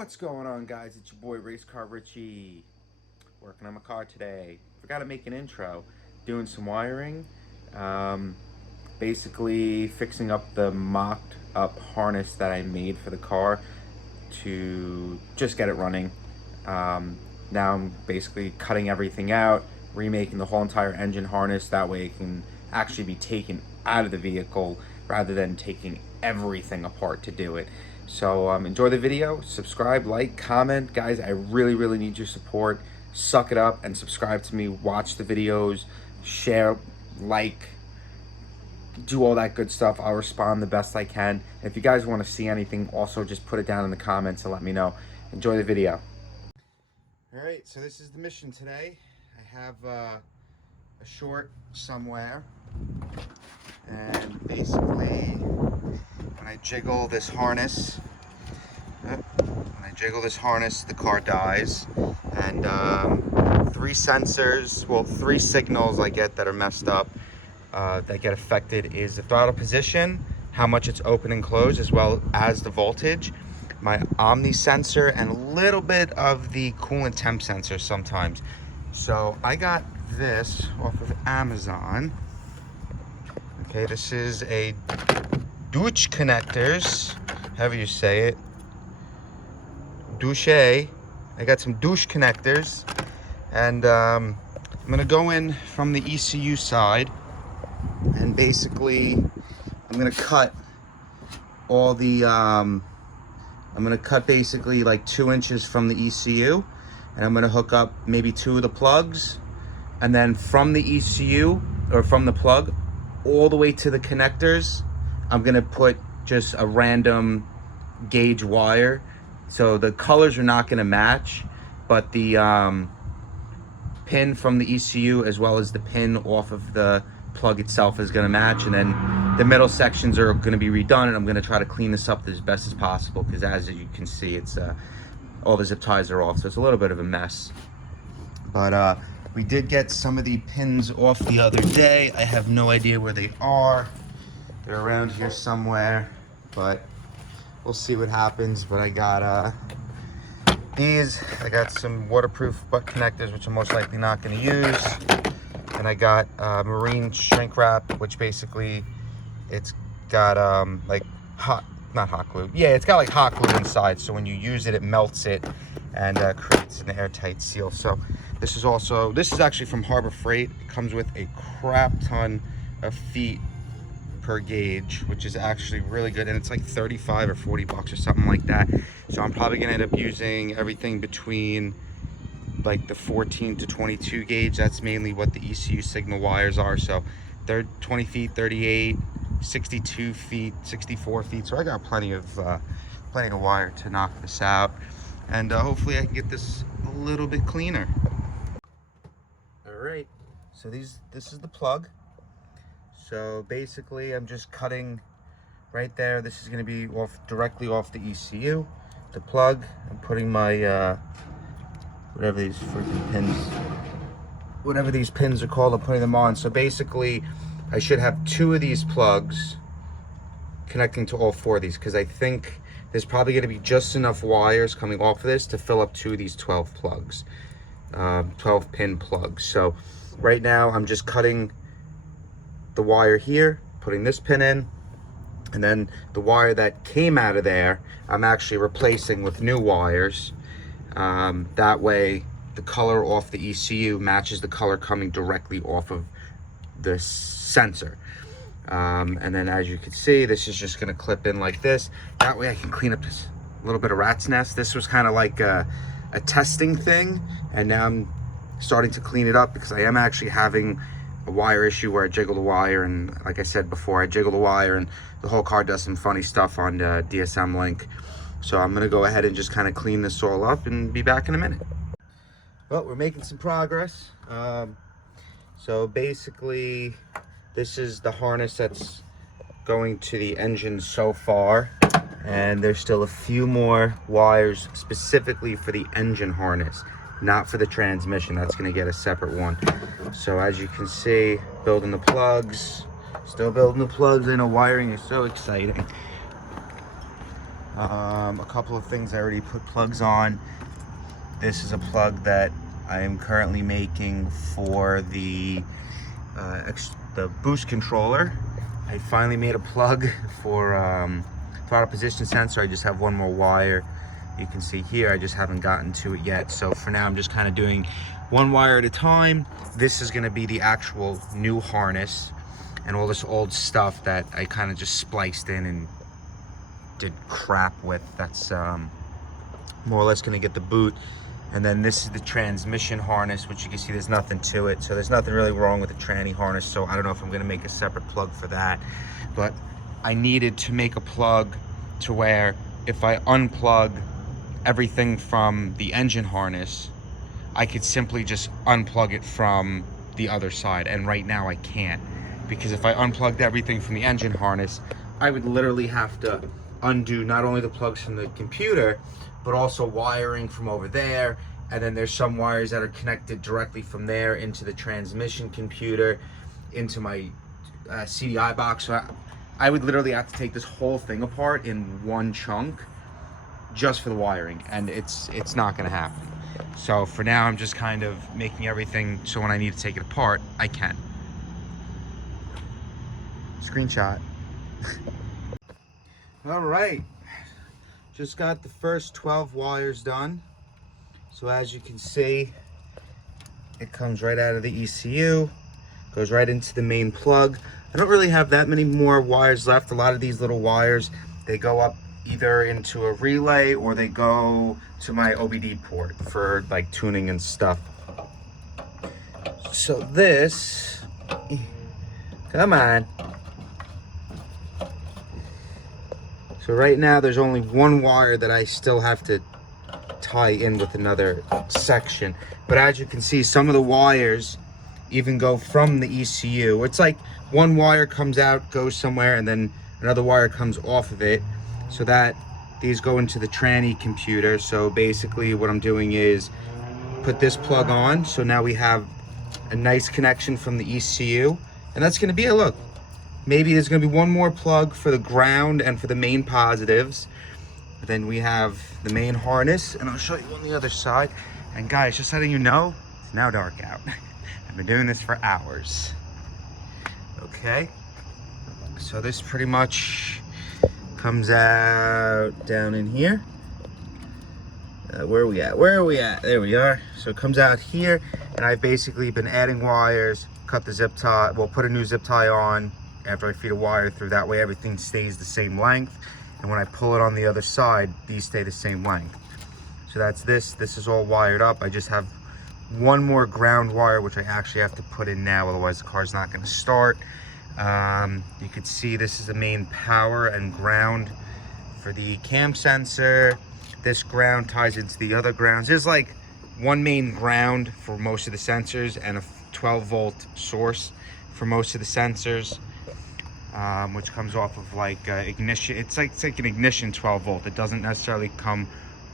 What's going on, guys? It's your boy RaceCarRichie, working on my car today. Forgot to make an intro. Doing some wiring, basically fixing up the mocked up harness that I made for the car to just get it running. Now I'm basically cutting everything out, remaking the whole entire engine harness. That way it can actually be taken out of the vehicle rather than taking everything apart to do it. So enjoy the video, subscribe, like, comment. Guys, I really need your support. Suck it up and subscribe to me. Watch the videos, share, like, do all that good stuff. I'll respond the best I can. If you guys want to see anything, also just put it down in the comments and let me know. Enjoy the video. All right, so this is the mission today. I have a short somewhere, and basically when I jiggle this harness, the car dies. And three signals I get that are messed up, that get affected is the throttle position, how much it's open and closed, as well as the voltage, my omni sensor, and a little bit of the coolant temp sensor sometimes. So I got this off of Amazon. Okay, this is a douche connectors, however you say it, douche. I got some douche connectors, and I'm gonna go in from the ECU side, and basically I'm gonna cut all the I'm gonna cut basically like 2 inches from the ECU, and I'm gonna hook up maybe 2 of the plugs, and then from the ECU, or from the plug all the way to the connectors, I'm gonna put just a random gauge wire. So the colors are not gonna match, but the pin from the ECU as well as the pin off of the plug itself is gonna match, and then the middle sections are gonna be redone, and I'm gonna try to clean this up as best as possible, because as you can see, it's all the zip ties are off, so it's a little bit of a mess. But we did get some of the pins off the other day. I have no idea where they are. They're around here somewhere, but we'll see what happens. But I got these. I got some waterproof butt connectors, which I'm most likely not going to use. And I got marine shrink wrap, which basically it's got like not hot glue. Yeah, it's got like hot glue inside. So when you use it, it melts it and creates an airtight seal. So this is actually from Harbor Freight. It comes with a crap ton of feet per gauge, which is actually really good, and it's like 35 or 40 bucks or something like that. So I'm probably gonna end up using everything between like the 14 to 22 gauge. That's mainly what the ECU signal wires are. So they're 20 feet, 38, 62 feet, 64 feet. So I got plenty of wire to knock this out, and hopefully I can get this a little bit cleaner. All right, so this is the plug. So basically I'm just cutting right there. This is going to be directly off the ECU, the plug. I'm putting my whatever these pins are called, I'm putting them on. So basically I should have 2 of these plugs connecting to all 4 of these, because I think there's probably going to be just enough wires coming off of this to fill up 2 of these 12 plugs, 12 pin plugs. So right now I'm just cutting the wire here, putting this pin in, and then the wire that came out of there I'm actually replacing with new wires. That way the color off the ECU matches the color coming directly off of the sensor. And then as you can see, this is just going to clip in like this. That way I can clean up this little bit of rat's nest. This was kind of like a testing thing, and now I'm starting to clean it up, because I am actually having a wire issue where I jiggle the wire, and like I said before, I jiggle the wire and the whole car does some funny stuff on the DSM link. So I'm gonna go ahead and just kind of clean this all up and be back in a minute. Well, we're making some progress. So basically this is the harness that's going to the engine so far, and there's still a few more wires specifically for the engine harness, not for the transmission. That's going to get a separate one. So as you can see, building the plugs, still building the plugs. I know wiring is so exciting. A couple of things I already put plugs on. This is a plug that I am currently making for the boost controller. I finally made a plug for throttle position sensor. I just have one more wire. You can see here, I just haven't gotten to it yet. So for now, I'm just kind of doing one wire at a time. This is gonna be the actual new harness, and all this old stuff that I kind of just spliced in and did crap with. That's more or less gonna get the boot. And then this is the transmission harness, which you can see there's nothing to it. So there's nothing really wrong with the tranny harness. So I don't know if I'm gonna make a separate plug for that. But I needed to make a plug to where if I unplug everything from the engine harness, I could simply just unplug it from the other side. And right now I can't, because if I unplugged everything from the engine harness, I would literally have to undo not only the plugs from the computer, but also wiring from over there. And then there's some wires that are connected directly from there into the transmission computer, into my CDI box. So I would literally have to take this whole thing apart in one chunk just for the wiring, and it's not gonna happen. So for now, I'm just kind of making everything so when I need to take it apart, I can. Screenshot. All right. Just got the first 12 wires done. So as you can see, it comes right out of the ECU, goes right into the main plug. I don't really have that many more wires left. A lot of these little wires, they go up either into a relay or they go to my OBD port for like tuning and stuff. So this, come on. So right now there's only one wire that I still have to tie in with another section. But as you can see, some of the wires even go from the ECU. It's like one wire comes out, goes somewhere, and then another wire comes off of it, so that these go into the tranny computer. So basically what I'm doing is put this plug on. So now we have a nice connection from the ECU, and that's gonna be it. Look. Maybe there's gonna be one more plug for the ground and for the main positives. But then we have the main harness, and I'll show you on the other side. And guys, just letting you know, it's now dark out. I've been doing this for hours. Okay, so this pretty much comes out down in here. Where are we at? Where are we at? There we are. So it comes out here, and I've basically been adding wires, cut the zip tie, well, put a new zip tie on after I feed a wire through. That way everything stays the same length, and when I pull it on the other side, these stay the same length. So that's this is all wired up. I just have one more ground wire, which I actually have to put in now, otherwise the car's not going to start. You can see this is the main power and ground for the cam sensor. This ground ties into the other grounds. There's like one main ground for most of the sensors and a 12-volt source for most of the sensors. Which comes off of like ignition. It's like an ignition 12-volt. It doesn't necessarily come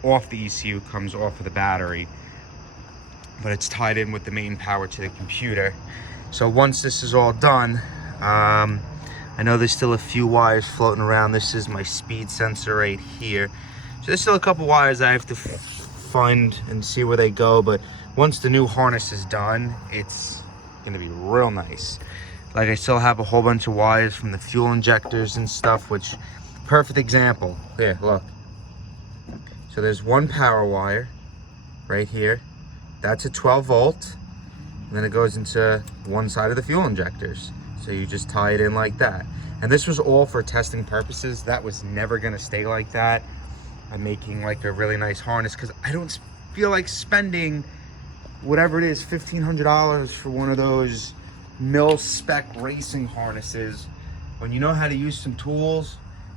off the ECU, comes off of the battery, but it's tied in with the main power to the computer. So once this is all done, I know there's still a few wires floating around. This is my speed sensor right here. So there's still a couple wires I have to find and see where they go, but once the new harness is done, it's gonna be real nice. Like, I still have a whole bunch of wires from the fuel injectors and stuff, which, perfect example. Here, look. So there's one power wire right here. That's a 12-volt. And then it goes into one side of the fuel injectors. So you just tie it in like that. And this was all for testing purposes. That was never gonna stay like that. I'm making like a really nice harness because I don't feel like spending whatever it is, $1,500 for one of those mil-spec racing harnesses when you know how to use some tools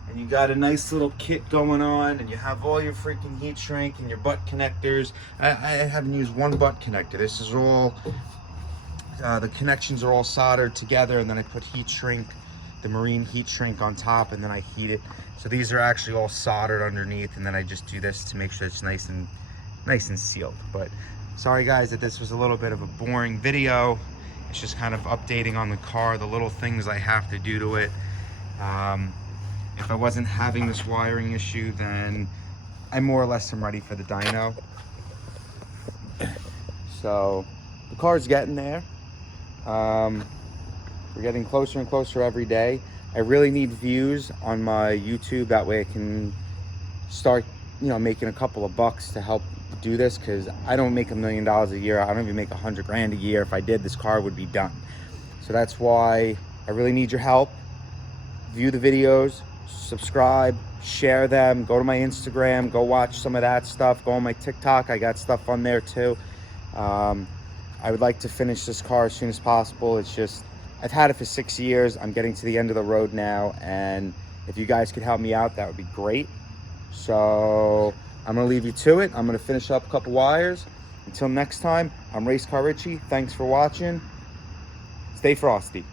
and you got a nice little kit going on and you have all your freaking heat shrink and your butt connectors. I haven't used one butt connector. This is all, the connections are all soldered together, and then I put heat shrink, the marine heat shrink on top, and then I heat it. So these are actually all soldered underneath, and then I just do this to make sure it's nice and sealed. But sorry guys that this was a little bit of a boring video. It's just kind of updating on the car, the little things I have to do to it. If I wasn't having this wiring issue, then I more or less am ready for the dyno. So the car's getting there. We're getting closer and closer every day. I really need views on my YouTube. That way I can start, making a couple of bucks to help do this, because I don't make $1 million a year. I don't even make 100 grand a year. If I did, this car would be done. So that's why I really need your help. View the videos, subscribe, share them, go to my Instagram, go watch some of that stuff, go on my TikTok. I got stuff on there too. I would like to finish this car as soon as possible. It's just, I've had it for 6 years. I'm getting to the end of the road now, and if you guys could help me out, that would be great. So I'm gonna leave you to it. I'm gonna finish up a couple wires. Until next time, I'm RaceCarRichie. Thanks for watching. Stay frosty.